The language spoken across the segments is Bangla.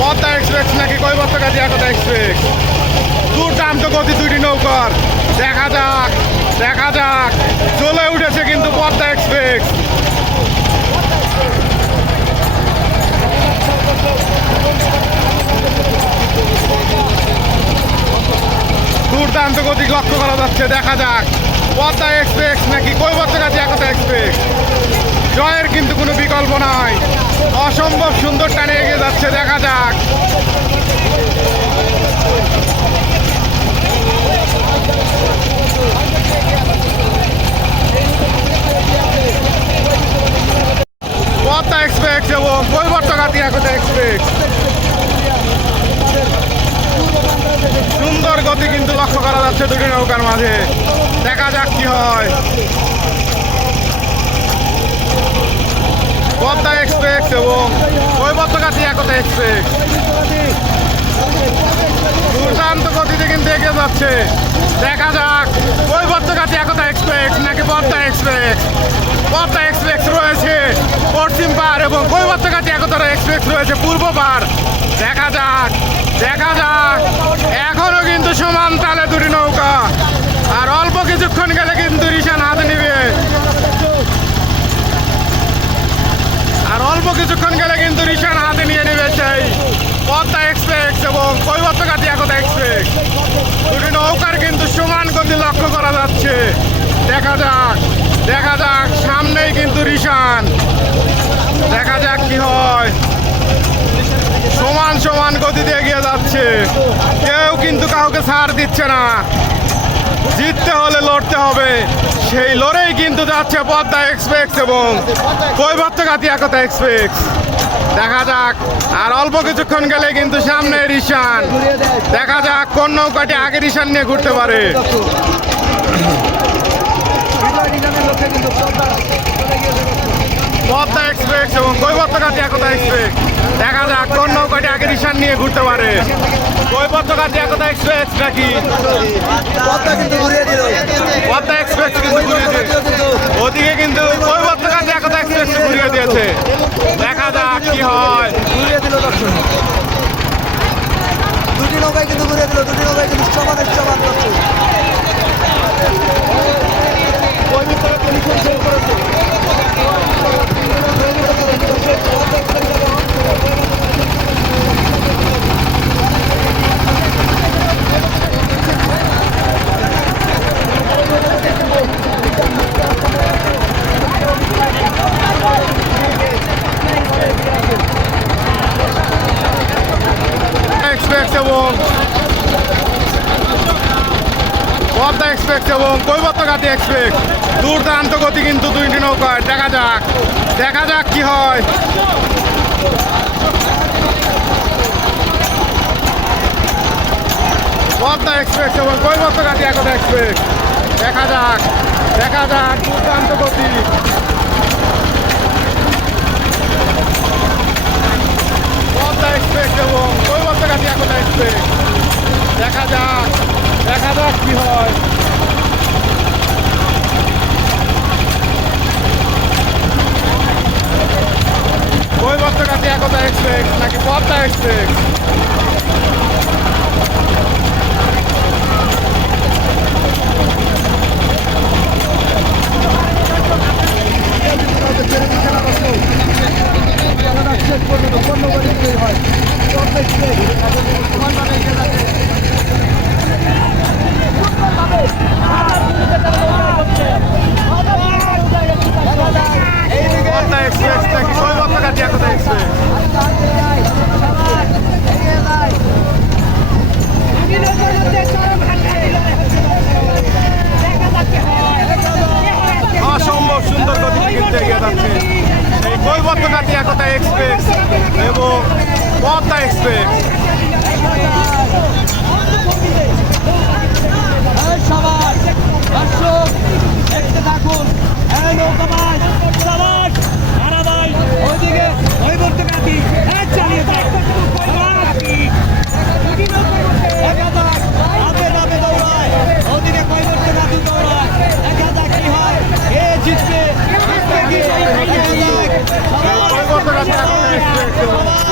পদ্মা এক্সপ্রেস নাকি কৈবর্তকাজি একতা এক্সপ্রেস দুর্দান্ত গতি দুইটি নৌকার। দেখা যাক দেখা যাক। চলে উঠেছে কিন্তু পদ্মা এক্সপ্রেস দুর্দান্ত গতি লক্ষ্য করা যাচ্ছে, দেখা যাক। পদ্মা এক্সপ্রেস নাকি কৈবর্তকাজি একতা এক্সপ্রেস জয়ের কিন্তু কোনো বিকল্প নাই। অসম্ভব সুন্দর টানে এগিয়ে যাচ্ছে, দেখা যাক। এক্সপ্রেস। সুন্দর গতি কিন্তু লক্ষ্য করা যাচ্ছে দুটি নৌকার মাঝে। দেখা যাক কি হয়। পদ্মা এক্সপ্রেস এবং কৈবর্তকাতি একতা এক্সপ্রেস। দুর্দান্ত গতিতে কিন্তু এগিয়ে যাচ্ছে। দেখা যাক কৈবর্তকাতি একতা এক্সপ্রেস নাকি পদ্মা এক্সপ্রেস? পদ্মা এক্সপ্রেস রয়েছে পশ্চিম পার এবং কৈবর্তকাতি একতা এক্সপ্রেস রয়েছে পূর্ব পার। দেখা যাক দেখা যাক। এখনও কিন্তু সমান তালে দুটি নৌকা। আর অল্প কিছুক্ষণ গেলে কিন্তু রিসান হাতে নিবে আর অল্প কিছুক্ষণ গেলে কিন্তু রিসান হাতে নিয়ে নেবে সেই পদ্মা এবং কৈবর্তকাতি একতা এক্সপ্রেস দুটি নৌকার কিন্তু সমান গতি লক্ষ্য করা যাচ্ছে। দেখা যাক দেখা যাক, সামনেই কিন্তু রিসান দেখা যাক কি হয়। সমান সমান গতিতে এগিয়ে যাচ্ছে। কেউ কিন্তু কাউকে ছাড় দিচ্ছে না। জিততে হলে লড়তে হবে। সেই লড়েই কিন্তু যাচ্ছে পদ্মা এক্সপ্রেস এবং কৈবর্তঘাতি একতা এক্সপ্রেস দেখা যাক। আর অল্প কিছুক্ষণ গেলে কিন্তু সামনে রিসান দেখা যাক কোন নৌকাটি আগে রিসান নিয়ে ঘুরতে পারে। পদ্মা এক্সপ্রেস এবং কৈবর্তঘাতি একতা এক্সপ্রেস। দেখা যাক কোন নৌকাটি আগে রিসান নিয়ে ঘুরতে পারে। কৈবর্তঘাতি একতা এক্সপ্রেস, নাকি? পদ্মা কিন্তু ঘুরিয়ে দিল পদ্মা এক্সপ্রেস কিন্তু ঘুরিয়ে দিয়েছে ওদিকে কিন্তু কৈবর্তঘাতি একতা এক্সপ্রেস ঘুরিয়ে দিয়েছে দেখা যাক কি হয়? ঘুরিয়ে দিল দর্শক। দুটি নৌকায় কিন্তু ঘুরিয়ে দিল দুটি নৌকায় কিন্তু সমানের সমান দর্শক এক্সপ্রেস এবং পদ্মা এক্সপ্রেস এবং কৈবর্তঘাতি এক্সপ্রেস। দুর্দান্ত গতি কিন্তু দুইটি নৌকায়। দেখা যাক। দেখা যাক কি হয়। পদ্মা এক্সপ্রেস এবং কৈবর্তঘাতি একতা এক্সপ্রেস। দেখা যাক। দেখা যাক। দুর্দান্ত গতি পদ্মা এক্সপ্রেস এবং কৈবর্তঘাতি একতা এক্সপ্রেস দেখা যাক দেখা যাক কি হয় কৈবর্তঘাতি একতা এক্সপ্রেস নাকি পদ্মা এক্সপ্রেস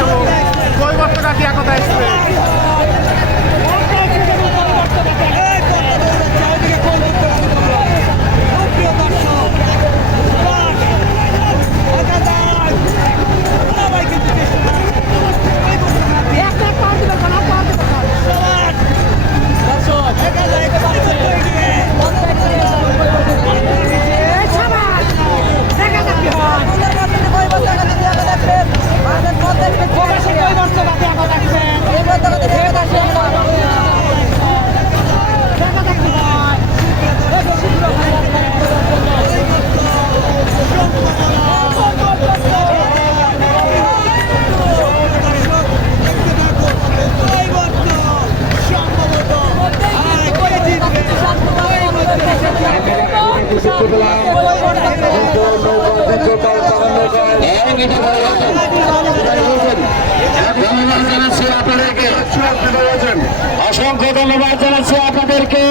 সবার এক্সপ্রেস এবং কৈবর্তঘাটি একতা অসংখ্য ধন্যবাদ জানাচ্ছি আপনাদেরকে।